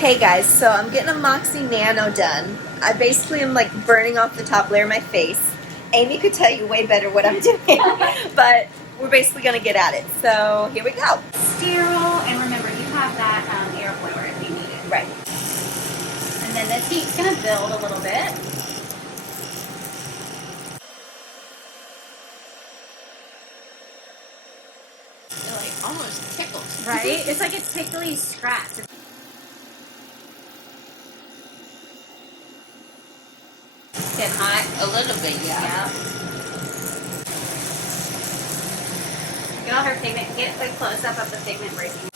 Okay guys, so I'm getting a Moxi Nano done. I basically am like burning off the top layer of my face. Amy could tell you way better what I'm doing, but we're basically gonna get at it. So here we go. Sterile, and remember you have that air blower if you need it. Right. And then this heat's gonna build a little bit. It like almost tickles. Right? It's like it's tickly scratch. Get hot? A little bit, yeah. Get all her pigment. Get a close up of the pigment breaking.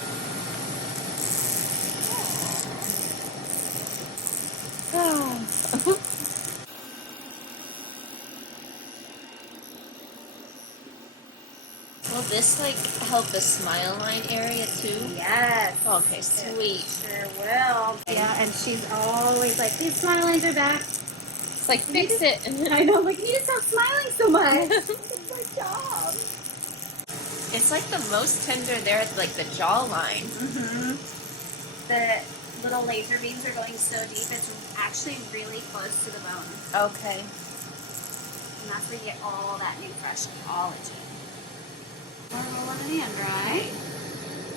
Will this like help the smile line area too? Yes. Okay, sweet. Sure will. Yeah, and she's always like, these smile lines are back. It's like fix it. I know, like, you need to stop smiling so much. It's my job. It's like the most tender there at like the jawline. Mm-hmm. The little laser beams are going so deep, it's actually really close to the bone. Okay. And that's where you get all that new fresh collagen. More rolling it in, right?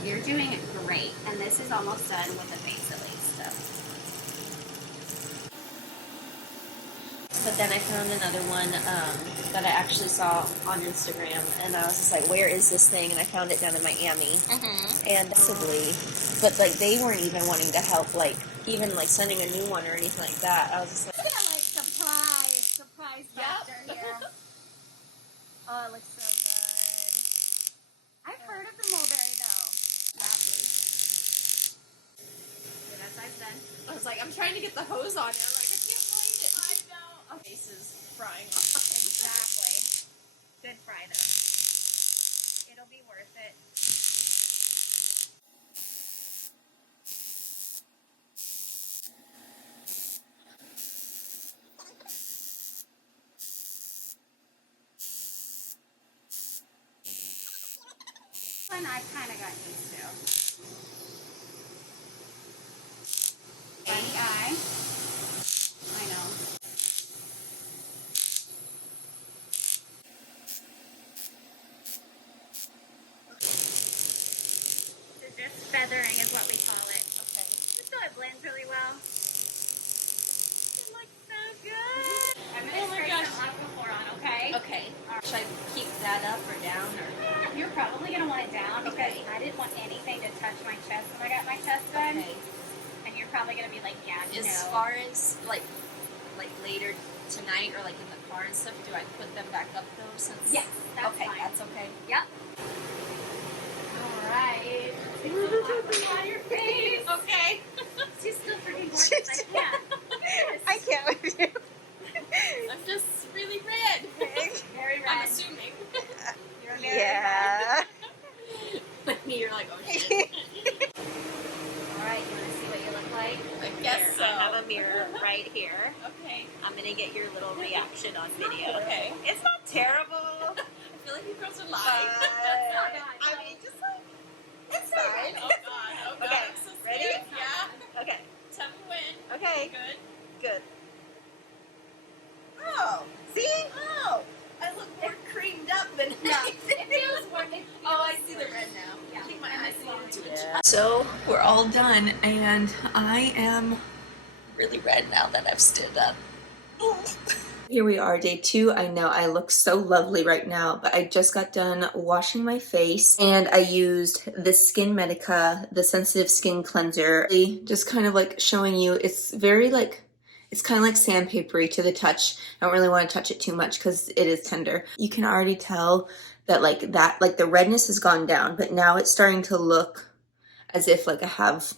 You're doing it great. And this is almost done with the face at least. But then I found another one that I actually saw on Instagram, and I was just like, where is this thing? And I found it down in Miami. And possibly, but like they weren't even wanting to help, like even like sending a new one or anything like that. I was just like, Look at like surprise factor here. Oh, it looks so good. I've heard of the mulberry though. Lovely. Okay, that side's done. I was like, I'm trying to get the hose on it. I'm like, I can't find it. I know. My face is frying off. Exactly. Good fry though. It'll be worth it. One I kind of got used to. Any eye. I know. So just feathering is what we call it. Okay. Just so it blends really well. It looks so good. I'm going to spray some Aquaphor on, okay? Okay. Should I keep that up or down or? You're probably going to want it down because Okay. I didn't want anything to touch my chest when I got my chest done. Okay. And you're probably going to be like, yeah, As no. far as like later tonight or like in the car and stuff, do I put them back up though? Since Yes, that's okay, fine. that's okay. Yep. All right. Take some Aquaphor on your face. Okay. She's still freaking gorgeous. I can't. Yes. I can't with you. I'm just really red. Very red. I'm assuming. You're very Yeah. You're like, oh shit. All right, you want to see what you look like? I guess Here, so. I have a mirror right here. Okay. I'm going to get your little reaction on video. Okay. It's not terrible. I feel like you girls are lying. I mean, just like, it's fine. Oh god. Oh god. Okay, I'm so ready? scared. Yeah. Okay, Tell me when. okay, Good. good. Oh, see? Oh, I look more creamed up than Yeah, it feels worth it. Oh, I see the red now. Yeah. I think my eyes need to Yeah. So we're all done, and I am really red now that I've stood up. Here we are, day 2. I know I look so lovely right now, but I just got done washing my face and I used the Skin Medica, the Sensitive Skin Cleanser. Just kind of like showing you, it's very like, it's kind of like sandpapery to the touch. I don't really want to touch it too much because it is tender. You can already tell that like the redness has gone down, but now it's starting to look as if like I have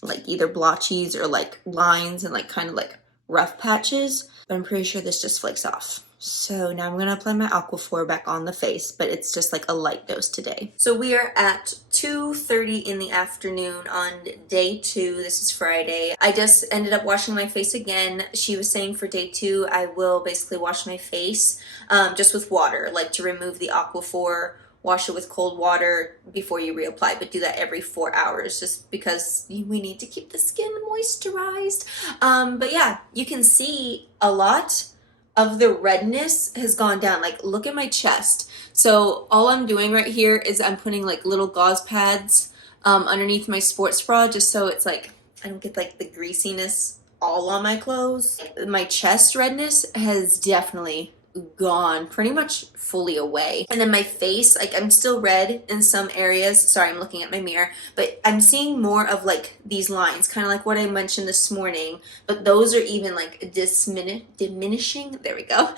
like either blotchies or like lines and like kind of like rough patches, but I'm pretty sure this just flakes off. So now I'm gonna apply my Aquaphor back on the face, but it's just like a light dose today. So we are at 2:30 in the afternoon on day 2. This is Friday. I just ended up washing my face again. She was saying for day 2, I will basically wash my face just with water, like to remove the Aquaphor wash it with cold water before you reapply, but do that every 4 hours just because we need to keep the skin moisturized. But yeah, you can see a lot of the redness has gone down. Like, look at my chest. So all I'm doing right here is I'm putting like little gauze pads underneath my sports bra, just so it's like I don't get like the greasiness all on my clothes. My chest redness has definitely gone pretty much fully away. And then my face, like I'm still red in some areas. Sorry, I'm looking at my mirror, but I'm seeing more of like these lines, kind of like what I mentioned this morning, but those are even like diminishing, there we go,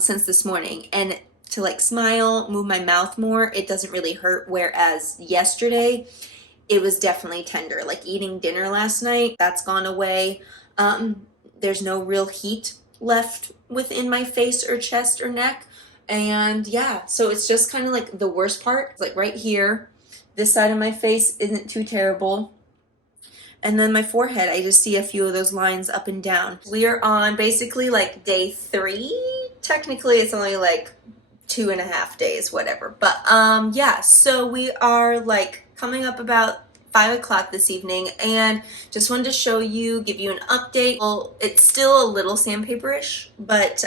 since this morning. And to like smile, move my mouth more, it doesn't really hurt, whereas yesterday it was definitely tender. Like eating dinner last night, that's gone away. There's no real heat left within my face or chest or neck. And yeah, so it's just kind of like the worst part. It's like right here, this side of my face isn't too terrible. And then my forehead, I just see a few of those lines up and down. We are on basically like day 3. Technically, it's only like 2.5 days, whatever. But yeah, so we are like coming up about 5 o'clock this evening, and just wanted to show you, give you an update. Well, it's still a little sandpaper-ish, but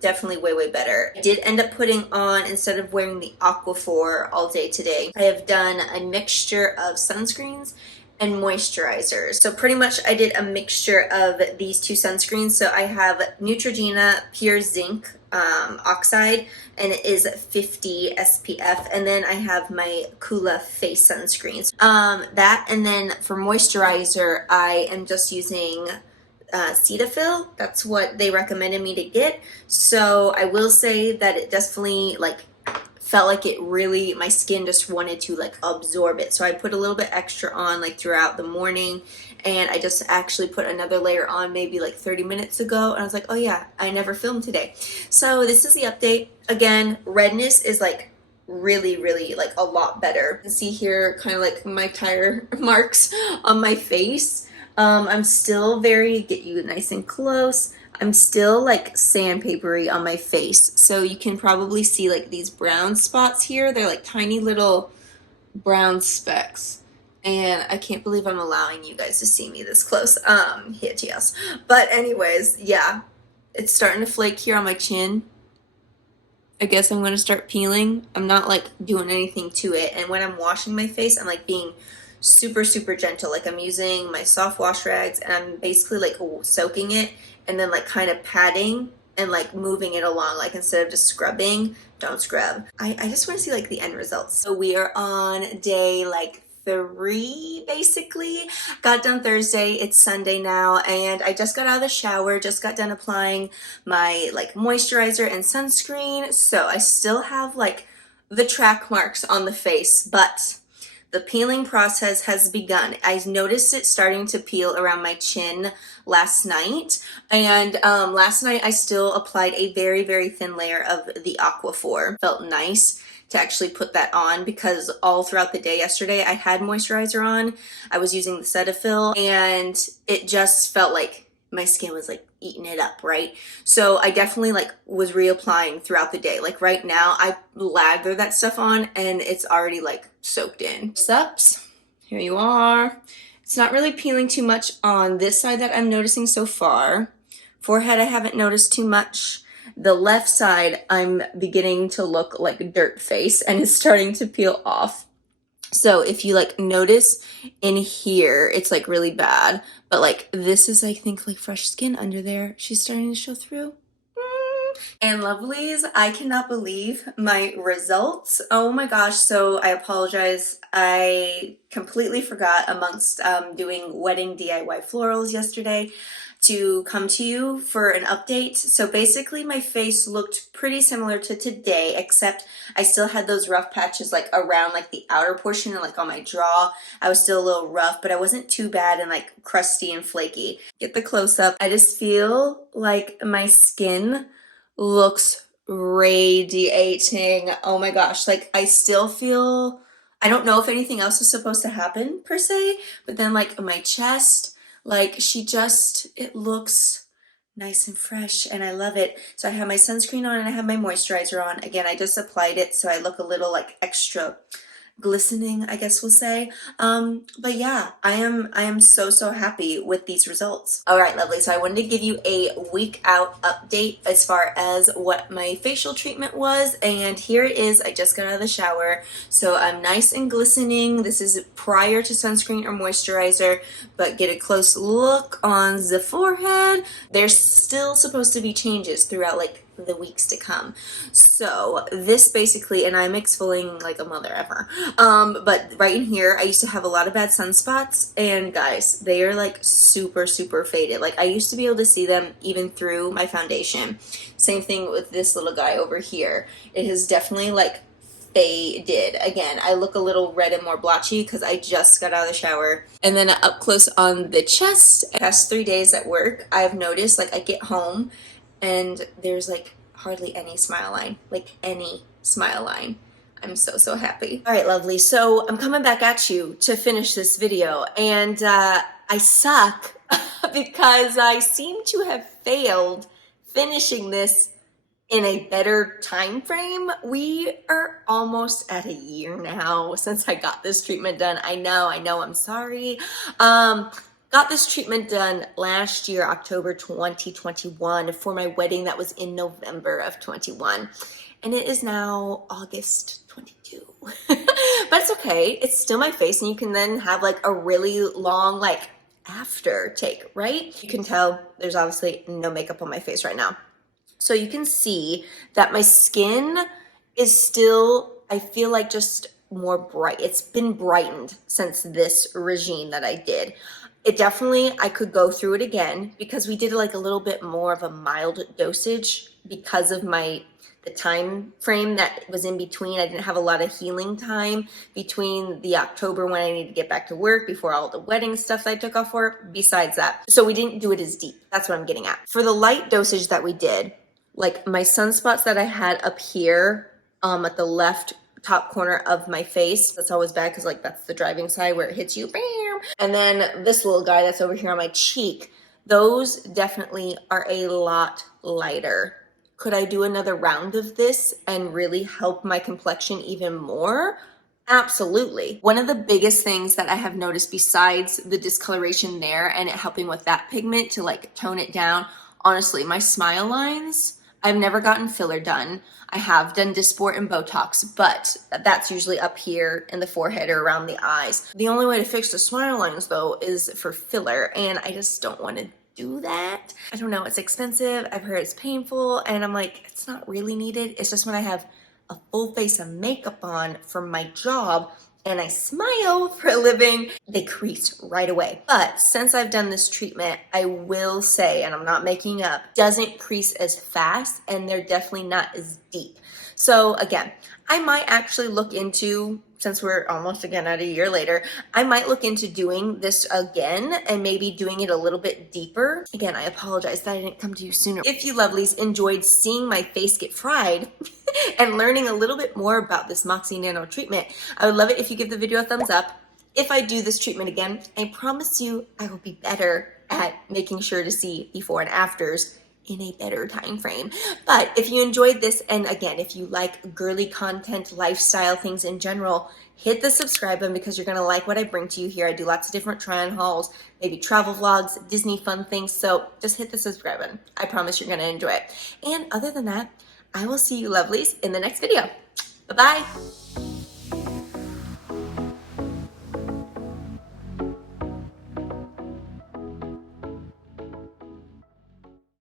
definitely way better. I did end up putting on, instead of wearing the Aquaphor all day today, I have done a mixture of sunscreens and moisturizers. So pretty much I did a mixture of these 2 sunscreens. So I have Neutrogena Pure Zinc Oxide, and it is 50 SPF, and then I have my Kula face sunscreens. That, and then for moisturizer, I am just using Cetaphil. That's what they recommended me to get. So I will say that it definitely like felt like it really, my skin just wanted to like absorb it. So I put a little bit extra on like throughout the morning, and I just actually put another layer on maybe like 30 minutes ago, and I was like, oh yeah, I never filmed today. So this is the update. Again, redness is like really like a lot better. You can see here kind of like my tire marks on my face. I'm still very, get you nice and close, I'm still like sandpapery on my face. So you can probably see like these brown spots here. They're like tiny little brown specks. And I can't believe I'm allowing you guys to see me this close. Yes. But anyways, yeah, it's starting to flake here on my chin. I guess I'm going to start peeling. I'm not like doing anything to it. And when I'm washing my face, I'm like being super gentle. Like I'm using my soft wash rags, and I'm basically like soaking it and then like kind of patting and like moving it along. Like instead of just scrubbing, don't scrub. I just want to see like the end results. So we are on day like 3 basically. Got done Thursday, it's Sunday now, and I just got out of the shower, just got done applying my like moisturizer and sunscreen. So I still have like the track marks on the face, but the peeling process has begun. I noticed it starting to peel around my chin last night, and last night I still applied a very thin layer of the Aquaphor. Felt nice to actually put that on, because all throughout the day yesterday I had moisturizer on. I was using the Cetaphil, and it just felt like my skin was like eating it up, right? So I definitely like was reapplying throughout the day. Like right now I lather that stuff on and it's already like soaked in. Steps, here you are. It's not really peeling too much on this side that I'm noticing so far. Forehead, I haven't noticed too much. The left side, I'm beginning to look like dirt face, and it's starting to peel off. So if you like notice in here, it's like really bad, but like this is, I think, like fresh skin under there. She's starting to show through. And lovelies, I cannot believe my results. Oh my gosh, so I apologize. I completely forgot amongst doing wedding DIY florals yesterday to come to you for an update. So basically my face looked pretty similar to today, except I still had those rough patches like around like the outer portion and like on my jaw. I was still a little rough, but I wasn't too bad and like crusty and flaky. Get the close up. I just feel like my skin looks radiating. Oh my gosh, like I still feel, I don't know if anything else is supposed to happen per se, but then like my chest, like she just, it looks nice and fresh, and I love it. So I have my sunscreen on and I have my moisturizer on. Again, I just applied it so I look a little like extra glistening, I guess we'll say. But yeah, I am so happy with these results. All right, lovely. So I wanted to give you a week out update as far as what my facial treatment was, and here it is. I just got out of the shower, so I'm nice and glistening. This is prior to sunscreen or moisturizer, but get a close look on the forehead. There's still supposed to be changes throughout like the weeks to come. So this basically, and I'm exfoliating like a mother ever. But right in here, I used to have a lot of bad sunspots, and guys, they are like super faded. Like I used to be able to see them even through my foundation. Same thing with this little guy over here. It has definitely like faded. Again, I look a little red and more blotchy because I just got out of the shower. And then up close on the chest, past 3 days at work, I've noticed like I get home and there's like hardly any smile line, like any smile line. I'm so happy. All right, lovely. So I'm coming back at you to finish this video, and I suck because I seem to have failed finishing this in a better time frame. We are almost at a year now since I got this treatment done. I know, I'm sorry. Got this treatment done last year, October 2021, for my wedding that was in November of 21. And it is now August 22. But it's okay. It's still my face, and you can then have like a really long like after take, right? You can tell there's obviously no makeup on my face right now. So you can see that my skin is still, I feel like, just more bright. It's been brightened since this regime that I did. It definitely, I could go through it again because we did like a little bit more of a mild dosage because of the time frame that was in between. I didn't have a lot of healing time between the October when I needed to get back to work before all the wedding stuff that I took off for, besides that. So we didn't do it as deep. That's what I'm getting at. For the light dosage that we did, like my sunspots that I had up here at the left top corner of my face, that's always bad because like that's the driving side where it hits you. Bam! And then this little guy that's over here on my cheek, those definitely are a lot lighter. Could I do another round of this and really help my complexion even more? Absolutely. One of the biggest things that I have noticed besides the discoloration there and it helping with that pigment to like tone it down, honestly, my smile lines, I've never gotten filler done. I have done Dysport and Botox, but that's usually up here in the forehead or around the eyes. The only way to fix the smile lines though is for filler, and I just don't want to do that. I don't know, it's expensive, I've heard it's painful, and I'm like, it's not really needed. It's just when I have a full face of makeup on for my job and I smile for a living, they crease right away. But since I've done this treatment, I will say, and I'm not making up, doesn't crease as fast, and they're definitely not as deep. So again, I might actually look into, since we're almost again at a year later, I might look into doing this again and maybe doing it a little bit deeper. Again, I apologize that I didn't come to you sooner. If you lovelies enjoyed seeing my face get fried and learning a little bit more about this Moxi Nano treatment, I would love it if you give the video a thumbs up. If I do this treatment again, I promise you I will be better at making sure to see before and afters in a better time frame. But if you enjoyed this, and again, if you like girly content, lifestyle things in general, hit the subscribe button because you're gonna like what I bring to you here. I do lots of different try-on hauls, maybe travel vlogs, Disney fun things, so just hit the subscribe button. I promise you're gonna enjoy it. And other than that, I will see you lovelies in the next video. Bye-bye.